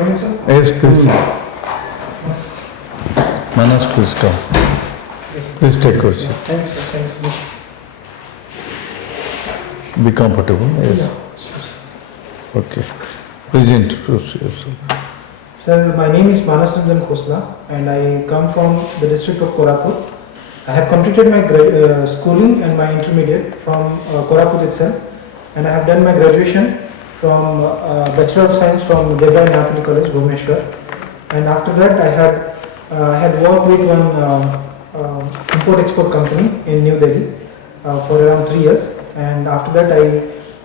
Yes, please. Manas, please come. Please take your seat. Thanks. Be comfortable. Yes. Okay. Please introduce yourself. Sir, my name is Ranjan Khosla and I come from the district of Koraput. I have completed my schooling and my intermediate from Koraput itself, and I have done my graduation from Bachelor of Science from Deva and Apti College, Bhubaneswar. And after that, I had worked with one import-export company in New Delhi for around 3 years. And after that,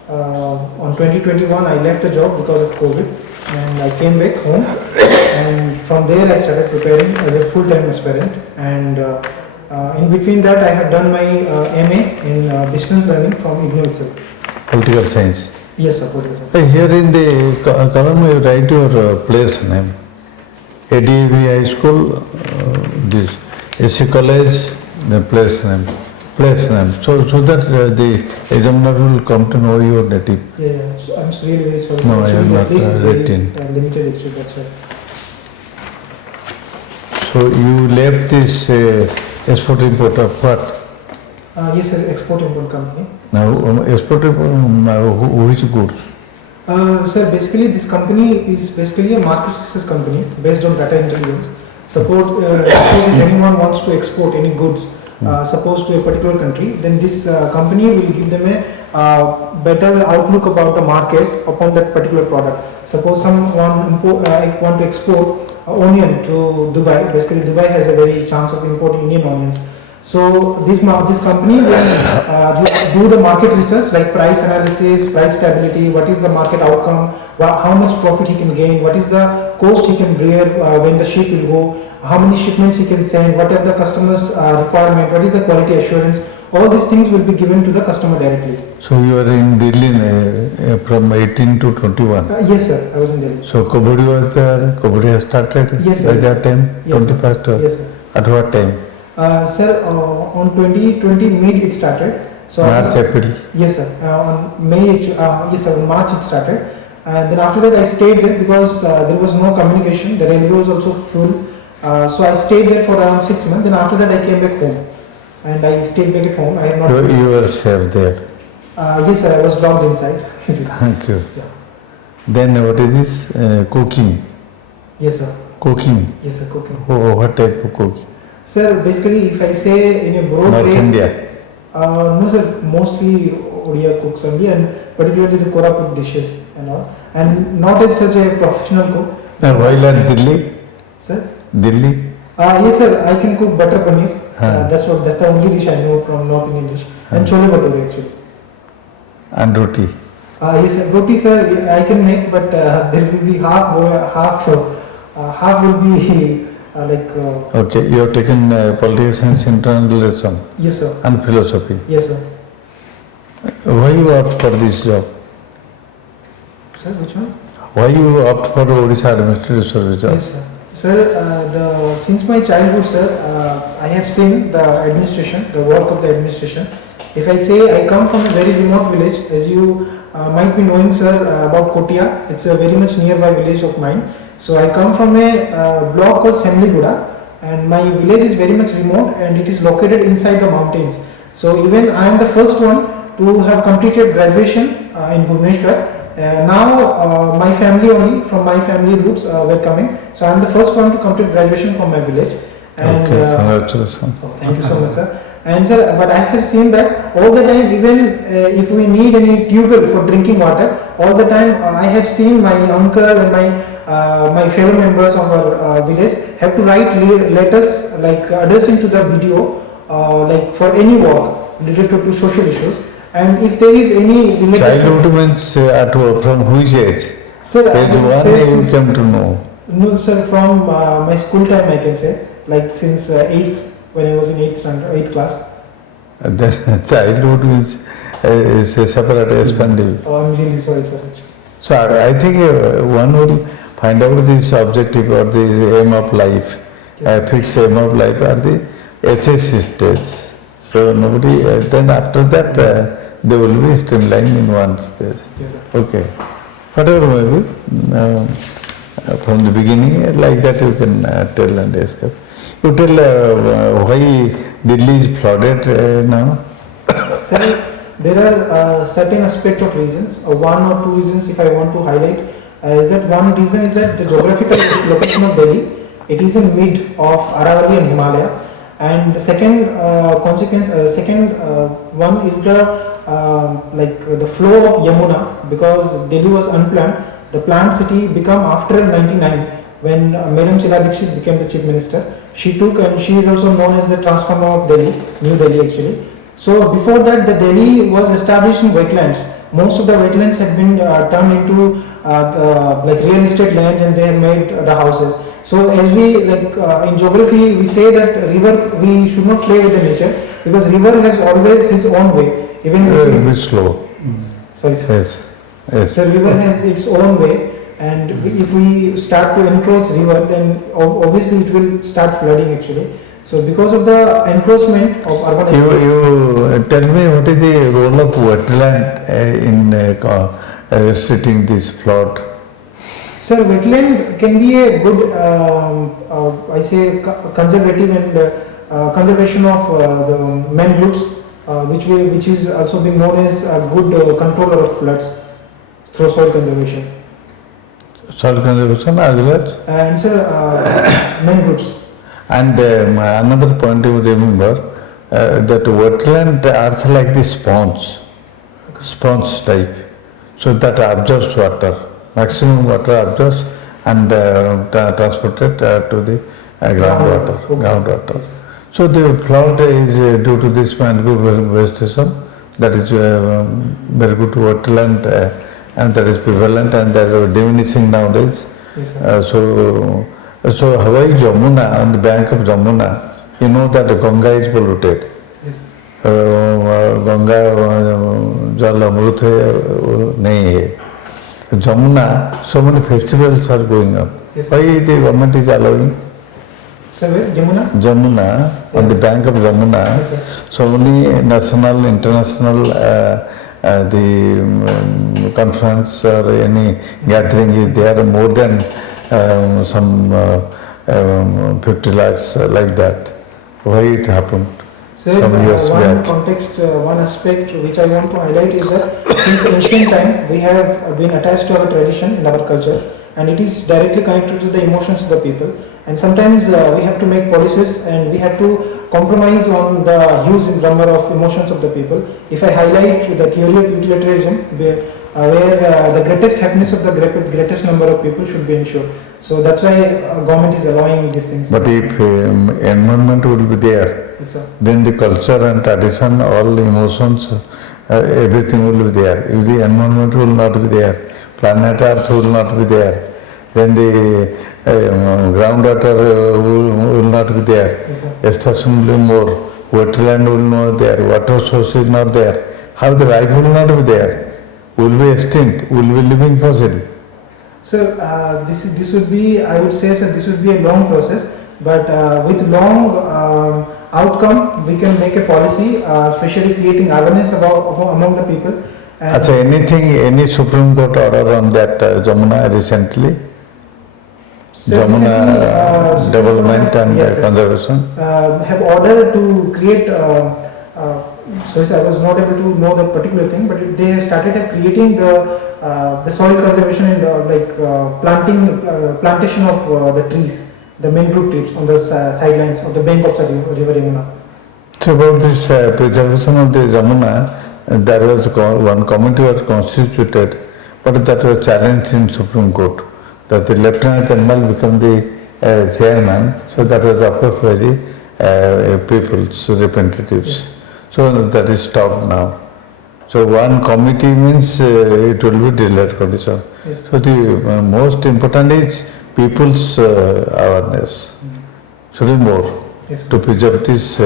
on 2021, I left the job because of COVID, and I came back home. And from there, I started preparing as a full-time aspirant. And in between that, I have done my MA in distance learning from IGNOU itself. Political science. Yes, sir. Political science. Here in the column, you write your place name. ADV High School, this SC College, the place name. So that the examiner will come to know your native. Yeah. So I'm really very sorry. No, I am not written. Limited actually, that's right. So you left this export import of what? Yes, sir. Export-import company. Now, export which goods? Sir, basically this company is basically a market research company based on data intelligence. Suppose if anyone wants to export any goods, suppose to a particular country, then this company will give them a better outlook about the market upon that particular product. Suppose someone want to export onion to Dubai. Basically, Dubai has a very chance of importing Indian onions. So this company will do the market research like price analysis, price stability, what is the market outcome, how much profit he can gain, what is the cost he can bear when the ship will go, how many shipments he can send, what are the customer's requirement, what is the quality assurance. All these things will be given to the customer directly. So you are in Delhi from 18 to 21? Yes, sir. I was in Delhi. So Kaburi was there, Kaburi has started yes, sir, by that time? Yes, 21st? Yes, sir. At what time? Sir, on 2020 mid it started. So March, April? Yes, sir. On May, yes, sir, on March it started. And then after that I stayed there because there was no communication. The railway was also full. So I stayed there for around 6 months. Then after that I came back home. And I stayed back at home. I have not. You were safe there? Yes, sir. I was locked inside. Thank you. Yeah. Then what is this? Cooking? Yes, sir. Cooking? Yes, sir. Cooking. What type of cooking? Sir, basically, if I say in a broad North way, India? No, sir. Mostly Odia cooks only, and particularly the Koraput dishes and all. And not as such a professional cook. While at Delhi? Sir? Delhi? Yes, sir. I can cook butter paneer. That's the only dish I know from North Indian dish. And chole bhature actually. And roti? Yes, sir. Roti, sir, I can make, but there will be half will be Okay, you have taken political science, internal relation? Yes, sir. And philosophy? Yes, sir. Why you opt for this job? Sir, which one? Why you opt for Odisha Administrative Service job? Yes, sir. Sir, since my childhood, sir, I have seen the administration, the work of the administration. If I say I come from a very remote village, as you might be knowing, sir, about Kotia, it's a very much nearby village of mine. So I come from a block called Semliguda, and my village is very much remote and it is located inside the mountains. So even I am the first one to have completed graduation in Bhubaneswar. Now my family only, from my family roots were coming. So I am the first one to complete graduation from my village. And, okay, congratulations. Thank you so much, sir. And sir, but I have seen that all the time, even if we need any tubewell for drinking water, all the time I have seen my uncle and my fellow members of our village have to write letters like addressing to the BDO like for any work related to social issues. And if there is any related childhood means from which age? Sir, age 1 you came to know? No, sir, from my school time I can say, like since 8th, when I was in 8th class. Then childhood means is a separate expandable. Oh, I'm really sorry, sir. So I think one will find out this objective or the aim of life, fixed aim of life are the HSC stage. So nobody, then after that they will be streamlined in one stage. Yes, sir. Okay. Whatever may be, from the beginning, like that you can tell and escape. You tell why Delhi is flooded now? Sir, there are certain aspect of reasons. One or two reasons, if I want to highlight, is that one reason is that the geographical location of Delhi, it is in mid of Aravalli and Himalaya, and the second one is the flow of Yamuna, because Delhi was unplanned. The planned city became after 99 when Madam Sheila Dikshit became the chief minister. She took, and she is also known as the transformer of Delhi, New Delhi actually. So before that, the Delhi was established in wetlands. Most of the wetlands had been turned into real estate lands, and they have made the houses. So as we in geography, we say that river, we should not play with the nature, because river has always his own way. Even bit slow. Sorry, sir. Yes. Yes. So river has its own way, and if we start to encroach river, then obviously it will start flooding actually. So because of the encroachment of urban area. You tell me what is the role of wetland in restricting this flood? Sir, wetland can be a good, conservative and conservation of the mangroves, which is also being known as a good controller of floods through soil conservation. Soil conservation as well as? And sir, mangroves. And another point you remember, that wetland are like the sponge type, so that absorbs water, maximum water absorbs and transported to the groundwater. Yes. So the flood is due to this mangrove vegetation, that is very good wetland, and that is prevalent, and that is diminishing nowadays. Yes, sir. So Hawaii Jamuna, on the bank of Jamuna, you know that Ganga is polluted. Yes. Ganga jal amrut hai, nahi hai. Jamuna, so many festivals are going up. Yes, Why the government is allowing? Sir, where? Yamuna? Jamuna, on the bank of Jamuna, Yes, sir. so many national, international, the conference or any gathering is there, more than some 50 lakhs like that. Why it happened? Sir, Some years one back. context, one aspect which I want to highlight is that since ancient time we have been attached to our tradition and our culture, and it is directly connected to the emotions of the people. And sometimes we have to make policies, and we have to compromise on the huge number of emotions of the people. If I highlight the theory of utilitarianism, where the greatest happiness of the greatest number of people should be ensured. So that's why government is allowing these things. But if environment will be there, Yes, sir. then the culture and tradition, all the emotions, everything will be there. If the environment will not be there, planet Earth will not be there, then the groundwater will not be there. Yes, sir. Station will be more, wetland will not be there, water source is not there. How the life will not be there? Will be extinct, will be living fossil. So this would be, I would say, sir, this would be a long process, but with long outcome, we can make a policy, especially creating awareness among the people. And So any Supreme Court order on that Jamuna recently? So Jamuna recently, development and yes, sir. conservation? Have ordered to create, so I was not able to know the particular thing, but they have started creating the soil conservation and plantation of the trees, the mangrove trees on the sidelines of the bank of the river Yamuna. So about this preservation of the Jamuna, there was one committee was constituted, but that was challenged in Supreme Court, that the Lieutenant General become the chairman, so that was approved by the people's representatives. Yes. So that is stopped now. So one committee means it will be delayed condition. Yes. So the most important is people's awareness. Should be more Yes. to preserve this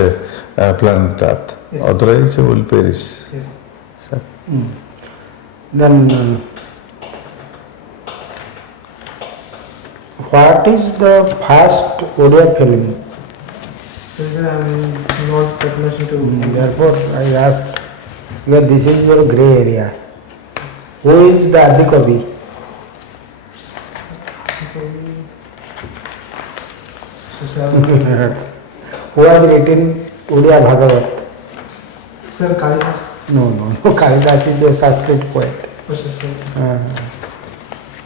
planet Earth. Yes. Otherwise it will perish. Yes. Then what is the first Odia film? So I am not that much into. Therefore, I asked, because this is your grey area. Who is the Adi Kavi? So, sir, Who has written Odia Bhagavat? sir, Kalidas. No, Kalidas is a Sanskrit poet. Oh, sir.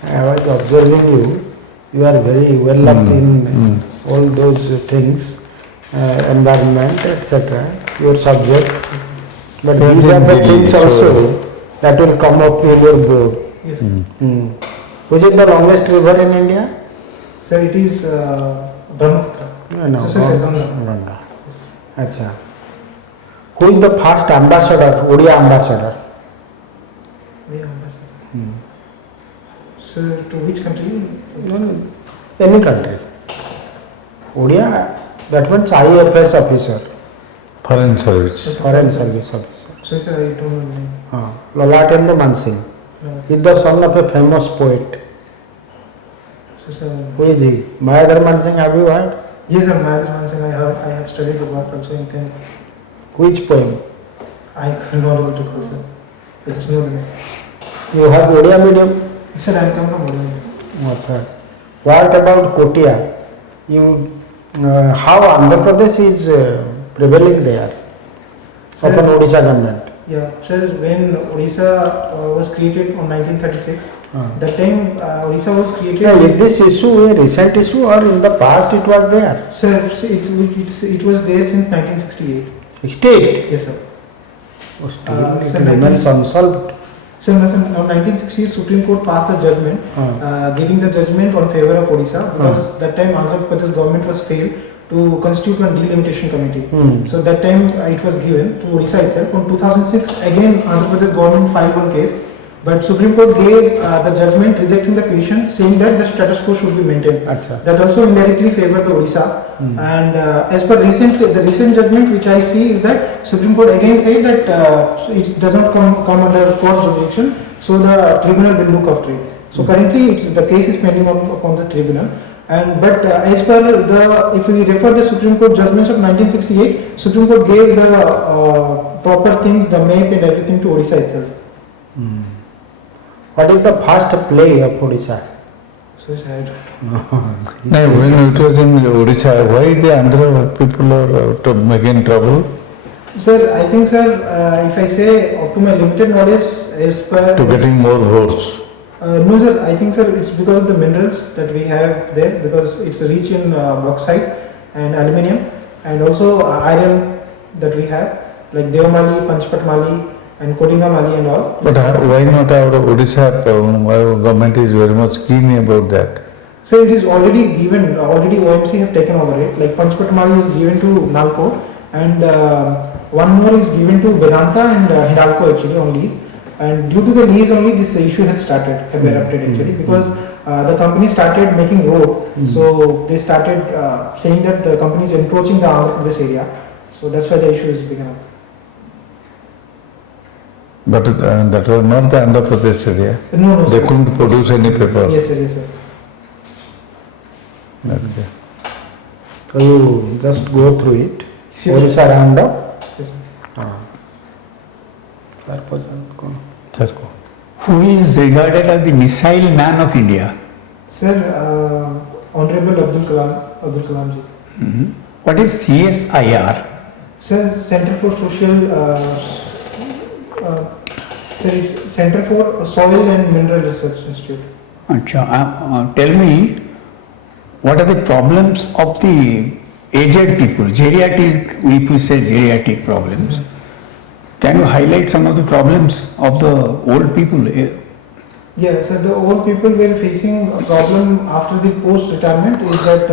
I was observing you. You are very well up in all those things, environment, etc. Your subject. But these are the things also that will come up in your board. Yes. Which is the longest river in India? Sir, it is Brahmaputra. No, So, sir, Ganga. Ganga. Acha. Who is the first ambassador, Odia ambassador? Yeah, ambassador. Sir, to which country? Any country. Odia, that means IFS officer, Foreign service. foreign service officer. So, sir, I don't know the name. Lalatendu Mansingh. He is the son of a famous poet. So, sir, Who is he? Mayadhar Mansingh, have you heard? yes, sir, Madhavan, I have studied about also in 10th. Which poem? I could not able to call, sir. I just know the name. You have Odia medium? Sir, I come from Odisha. Sir. What about Kotia? How Andhra Pradesh is prevailing there Sir, upon Odisha government? Yeah, sir, when Odisha was created on 1936, that time Odisha was created. Yeah, is this issue a recent issue or in the past it was there? Sir, it was there since 1968. 68? Yes, sir. Oh, still it sir, remains unsolved. So, on 1960, Supreme Court passed a judgment, giving the judgment on favor of Odisha because that time Andhra Pradesh government was failed to constitute one delimitation committee. So that time it was given to Odisha itself. On 2006, again Andhra Pradesh government filed one case, but Supreme Court gave the judgment rejecting the petition, saying that the status quo should be maintained. Achha. That also indirectly favored the Odisha. And as per the recent judgment which I see is that Supreme Court again said that it does not come under court jurisdiction, so the tribunal will look after it. So currently the case is pending upon the tribunal. But as per if we refer the Supreme Court judgments of 1968, Supreme Court gave the proper things, the map and everything to Odisha itself. What is the first play of Odisha? So sad. Now, when it was in Odisha, why the Andhra people are making trouble Sir, I think, sir, if I say up to my limited knowledge, as per to getting more votes? no, sir, I think, sir, it's because of the minerals that we have there, because it's rich in bauxite and aluminium, and also iron that we have, like Devamali, Panchpatmali, and Kodingamali and all. But why not our Odisha government is very much keen about that? So it is already given, already OMC have taken over it, like Panchpatmali is given to Nalco, and one more is given to Vedanta and Hindalco actually on lease. And due to the lease only this issue had started, have erupted actually, because the company started making road, so they started saying that the company is encroaching the Andhra Pradesh area, so that's why the issue is begun up. But that was not the Andhra Pradesh area. No, They sir. couldn't produce any paper. Yes, sir, yes, sir. Okay. So you just go through it. Sure. Odisha roundup. Yes, sir. Sir, Who is regarded as the missile man of India? Sir, Honorable Abdul Kalam ji. What is CSIR? Sir, Center for Social, sir, it's Center for Soil and Mineral Research Institute. Acha, tell me, what are the problems of the aged people, geriatric, if we say geriatric problems? Can you highlight some of the problems of the old people? Yeah, sir, the old people were facing a problem after the post-retirement is that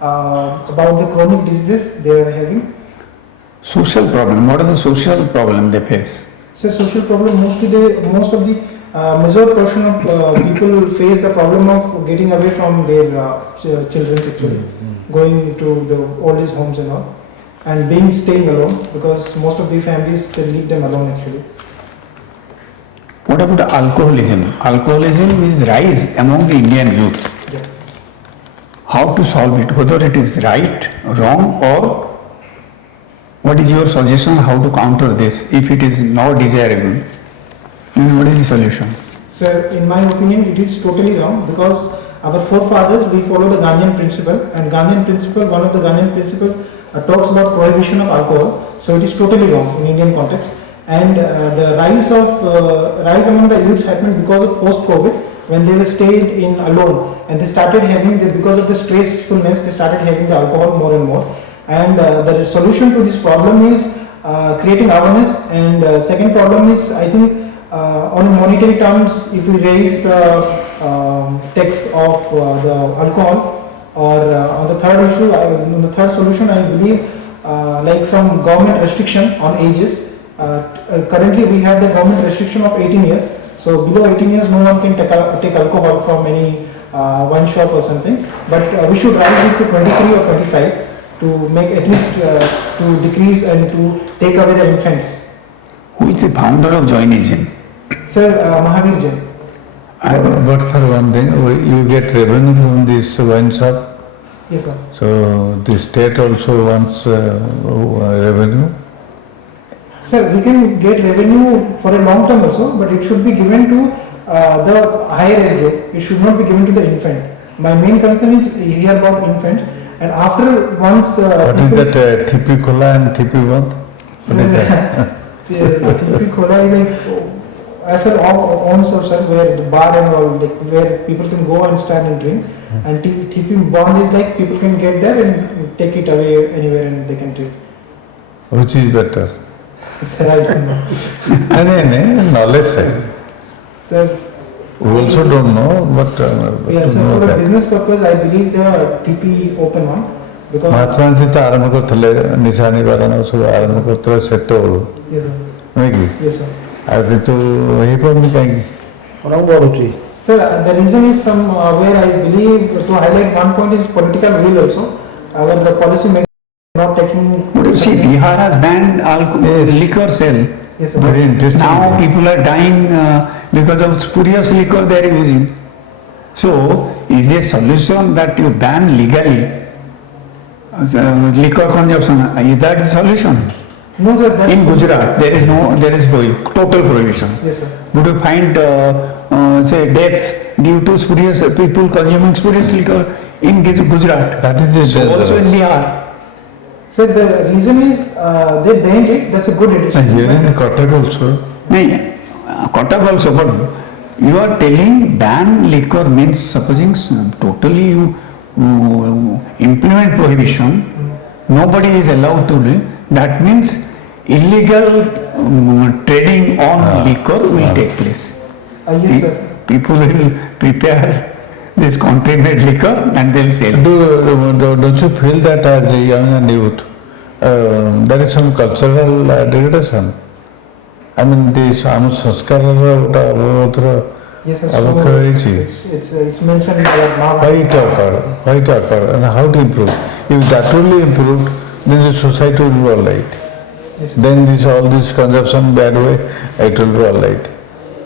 about the chronic diseases they are having. Social problem, what are the social problem they face? So social problem, most of the major portion of people face the problem of getting away from their children actually, going to the old age homes and all, and being staying alone because most of the families they leave them alone actually. What about alcoholism? Alcoholism is rise among the Indian youth. Yeah. How to solve it? Whether it is right, wrong, or what is your suggestion how to counter this if it is not desirable? What is the solution? Sir, in my opinion, it is totally wrong because our forefathers, we follow the Gandhian principle, and Gandhian principle, one of the Gandhian principles talks about prohibition of alcohol. So it is totally wrong in Indian context. And the rise among the youths happened because of post-COVID, when they were stayed in alone, and they started having because of the stressfulness, they started having the alcohol more and more. And the solution to this problem is creating awareness. And second problem is, I think, on monetary terms, if we raise the tax of the alcohol, or on the third issue, on the third solution, I believe like some government restriction on ages. Currently, we have the government restriction of 18 years. So below 18 years, no one can take alcohol from any wine shop or something. But we should rise it to 23 or 25 to make at least to decrease and to take away the infants. Who is the founder of Jainism? Sir, Mahavir Jain. But sir, one thing, you get revenue from this wine shop. Yes, sir. So the state also wants revenue. Sir, we can get revenue for a long term also, but it should be given to the higher age group. It should not be given to the infant. My main concern is here about infants. And after once... what is that TP Khosla and TP what? What is that? TP Khosla is like, I feel on sir, where the bar and all, like where people can go and stand and drink. And TP bond is like people can get there and take it away anywhere and they can drink. Which is better? Sir, I don't know. No, knowledge side. Sir, We also don't know, but yeah, to so know for a that. business purpose, I believe the TP open one because Mahatma Gandhi तो आरंभ करते निशा निवारण सब आरंभ करते सेतोलु yes sir, नहीं कि yes sir. आगे तो वही पर नहीं कहेंगे orang baruchi. Sir, the reason is some where I believe to highlight one point is political will also. When the policy makers are not taking. But you see, Bihar has banned Yes. liquor sale. Yes sir. Very interesting. Now people are dying because of spurious liquor they are using. So, is there a solution that you ban legally liquor consumption? Is that the solution? No sir. That's In Gujarat, there is total prohibition. Yes sir. Would you find, say, death due to spurious people consuming spurious liquor in Gujarat? That is So also in dangerous. Bihar. Sir, the reason is they banned it. That's a good addition. And here in Cuttack also. No, Kotak also, but you are telling ban liquor means supposing totally you implement prohibition, nobody is allowed to drink. That means illegal trading on liquor will take place. Yes sir. People will prepare this country-made liquor and they will sell. Don't you feel that as a young and youth, there is some cultural degradation? I mean, this sanskara Yes sir. It's mentioned in our why it occur and how to improve. If that will improve, then the society will be all right. Yes, sir. Then all this consumption bad way, it will be all right.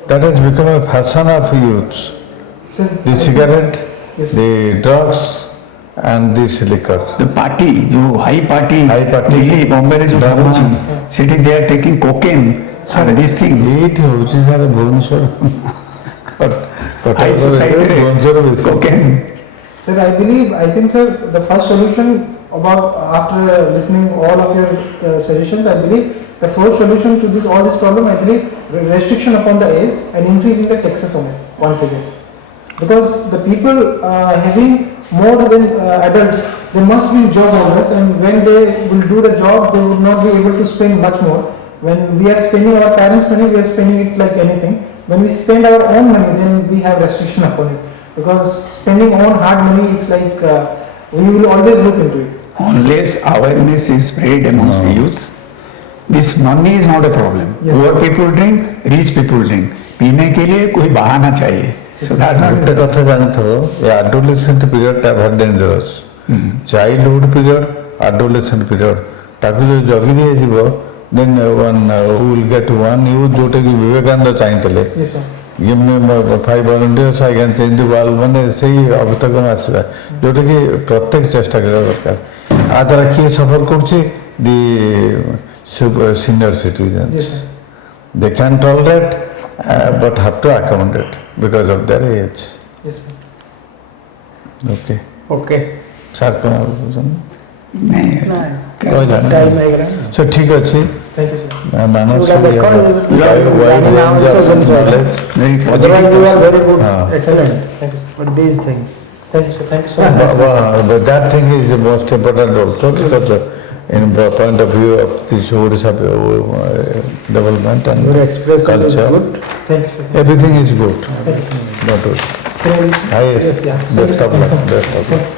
That has become a fashion of youths. Sir, The cigarette, Yes, sir. the drugs and this liquor. The party, जो high party, Delhi, Bombay रे जो Drama. पहुंची, city they are taking cocaine, and this thing. It होची सारे Bhubaneswar High society रे भुवनेश्वर बेसी. cocaine. Sir, I think, sir, the first solution about after listening all of your suggestions, I believe the first solution to all this problem, I believe restriction upon the age and increasing the taxes on it once again. Because the people having more than adults, they must be job holders, and when they will do the job, they will not be able to spend much more. When we are spending our parents' money, we are spending it like anything. When we spend our own money, then we have restriction upon it. Because spending own hard money, it's like we will always look into it. Unless awareness is spread amongst the youth, this money is not a problem. Yes, Poor sir. people drink, rich people drink. पीने के लिए कोई बहाना चाहिए. So that's not ଗୋଟେ କଥା ଜାଣିଥିବ ଏ adolescent ପିରିୟଡଟା ଭାରି dangerous childhood period adolescent period ତାକୁ ଯଦି ଜଗି ଦିଆଯିବ ଦେନ୍ ୱିଲ୍ ଗେଟ୍ ୱାନ୍ ୟୁଥ୍ ଯୋଉଟାକି ବିବେକାନନ୍ଦ ଚାହିଁଥିଲେ Yes, sir. give me 5 volunteers I can change the world ମାନେ ସେଇ ଅଭିତକମ ଆସିବା ଯୋଉଟାକି ପ୍ରତ୍ୟେକ ଚେଷ୍ଟା କରିବା ଦରକାର ଆ ଦ୍ୱାରା କିଏ ସଫର କରୁଛି the senior citizens Yes, sir. they can tolerate but have to accommodate because of their age. Yes, sir. Okay. Okay. Sir, कौन है? नहीं कोई ना। Time आएगा। So ठीक ଅଛି। Thank you, sir. Manas, You we have have a wide range of knowledge. very Otherwise positive you are person. very good, Ah. excellent. Thank you, sir. But these things. Thank you, sir. Thank you so much. But that thing is the most important also because in the point of view of this Odisha development Your and expression is culture, good. Thank you, sir. everything is good. Thank you, sir. Not good. Can I reach? Highest, Yes, yeah. best of luck, best of luck. Thanks.